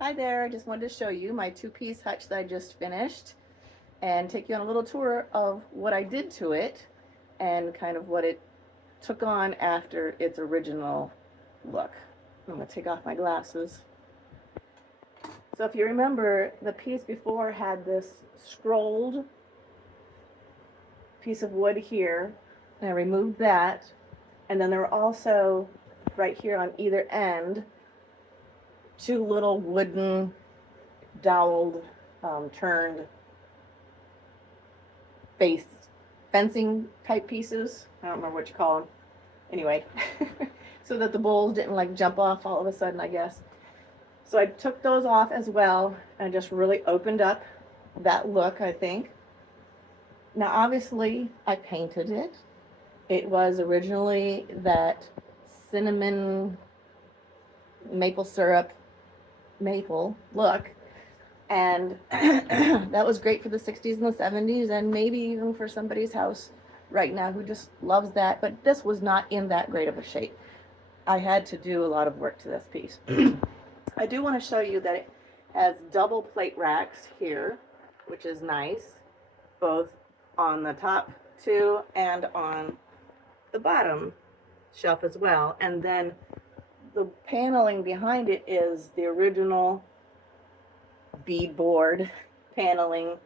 Hi there, I just wanted to show you my two-piece hutch that I just finished and take you on a little tour of what I did to it and kind of what it took on after its original look. I'm going to take off my glasses. So if you remember, the piece before had this scrolled piece of wood here, and I removed that, and then there were also right here on either end two little wooden doweled turned face fencing type pieces. I don't remember what you call them. Anyway, so that the bowls didn't like jump off all of a sudden, I guess. So I took those off as well and just really opened up that look, I think. Now, obviously, I painted it. It was originally that cinnamon maple syrup maple look, and that was great for the 60s and the 70s, and maybe even for somebody's house right now who just loves that. But this was not in that great of a shape. I had to do a lot of work to this piece. I do want to show you that it has double plate racks here, which is nice, both on the top two and on the bottom shelf as well. And then the paneling behind it is the original beadboard paneling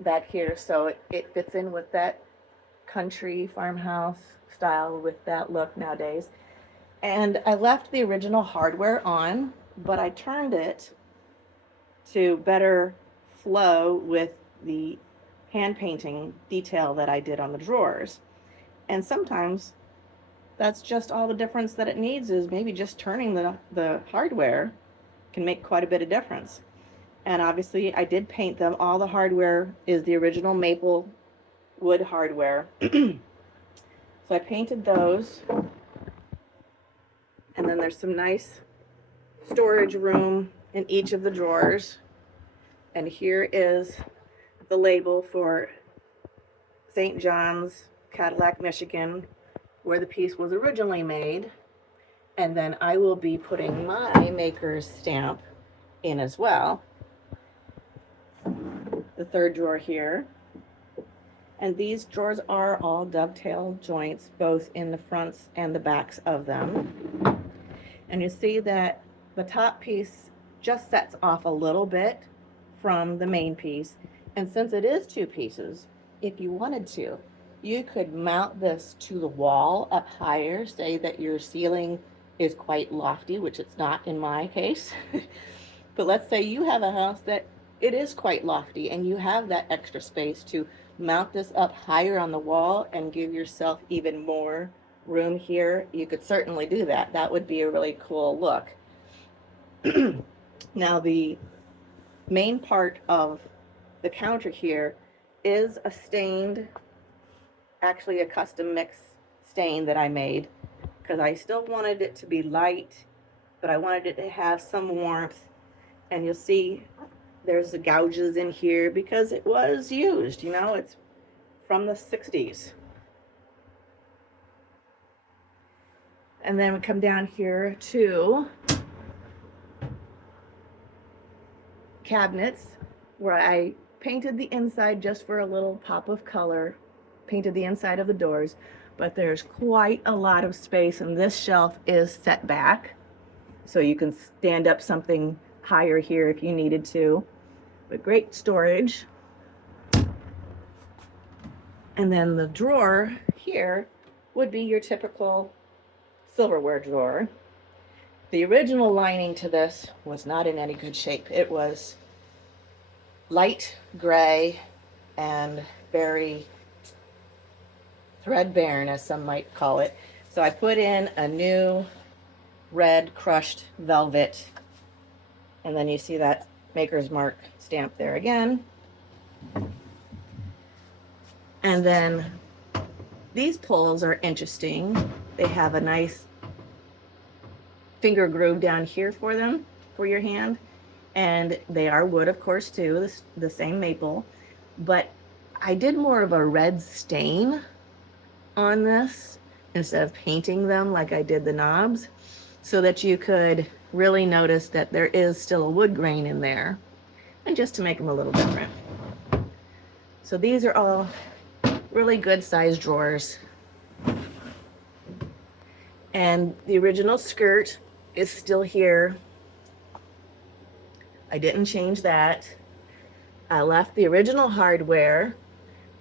back here, so it fits in with that country farmhouse style with that look nowadays. And I left the original hardware on, but I turned it to better flow with the hand painting detail that I did on the drawers. And sometimes that's just all the difference that it needs, is maybe just turning the hardware can make quite a bit of difference. And obviously I did paint them. All the hardware is the original maple wood hardware. So I painted those. And then there's some nice storage room in each of the drawers. And here is the label for St. John's, Cadillac, Michigan, where the piece was originally made. And then I will be putting my maker's stamp in as well. The third drawer here. And these drawers are all dovetail joints, both in the fronts and the backs of them. And you see that the top piece just sets off a little bit from the main piece. And since it is two pieces, if you wanted to, you could mount this to the wall up higher, say that your ceiling is quite lofty, which it's not in my case. But let's say you have a house that it is quite lofty and you have that extra space to mount this up higher on the wall and give yourself even more room here. You could certainly do that. That would be a really cool look. Now, the main part of the counter here is a stained, actually a custom mix stain that I made, because I still wanted it to be light, but I wanted it to have some warmth. And you'll see there's the gouges in here because it was used, you know, it's from the 60s. And then we come down here to cabinets, where I painted the inside just for a little pop of color, painted the inside of the doors, but there's quite a lot of space, and this shelf is set back, so you can stand up something higher here if you needed to, but great storage. And then the drawer here would be your typical silverware drawer. The original lining to this was not in any good shape. It was light gray and very threadbare, as some might call it. So I put in a new red crushed velvet, and then you see that Maker's Mark stamp there again. And then these pulls are interesting. They have a nice finger groove down here for them, for your hand. And they are wood, of course, too, the same maple. But I did more of a red stain on this instead of painting them like I did the knobs, so that you could really notice that there is still a wood grain in there, and just to make them a little different. So these are all really good sized drawers. And the original skirt is still here. I didn't change that. I left the original hardware,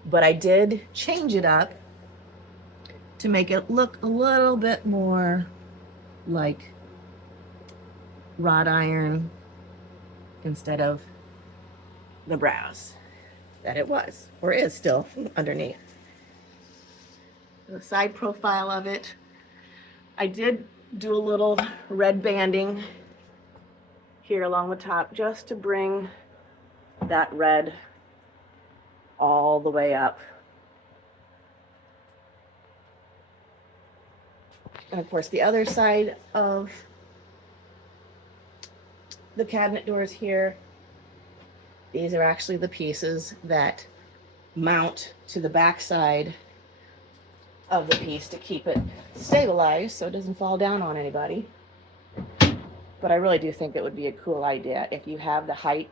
but I did change it up to make it look a little bit more like wrought iron instead of the brass that it was, or is still underneath. The side profile of it, I did do a little red banding here along the top just to bring that red all the way up. And of course the other side of the cabinet doors here, these are actually the pieces that mount to the back side of the piece to keep it stabilized so it doesn't fall down on anybody. But I really do think it would be a cool idea if you have the height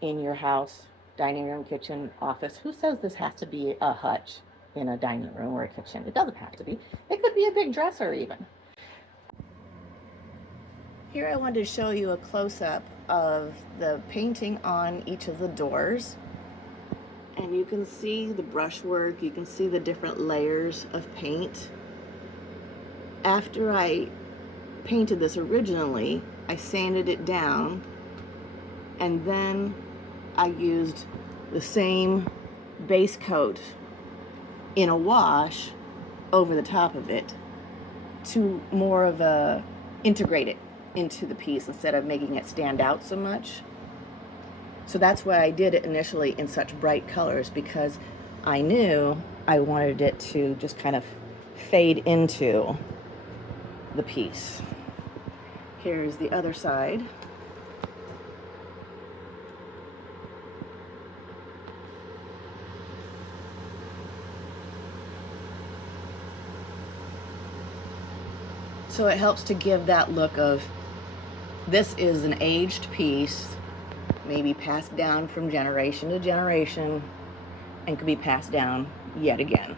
in your house, dining room, kitchen, office. Who says this has to be a hutch in a dining room or a kitchen? It doesn't have to be. It could be a big dresser even. Here I wanted to show you a close-up of the painting on each of the doors. And you can see the brushwork, you can see the different layers of paint. After I painted this originally, I sanded it down, and then I used the same base coat in a wash over the top of it to more of a integrate it into the piece instead of making it stand out so much. So that's why I did it initially in such bright colors, because I knew I wanted it to just kind of fade into the piece. Here's the other side. So it helps to give that look of, this is an aged piece, maybe passed down from generation to generation, and could be passed down yet again.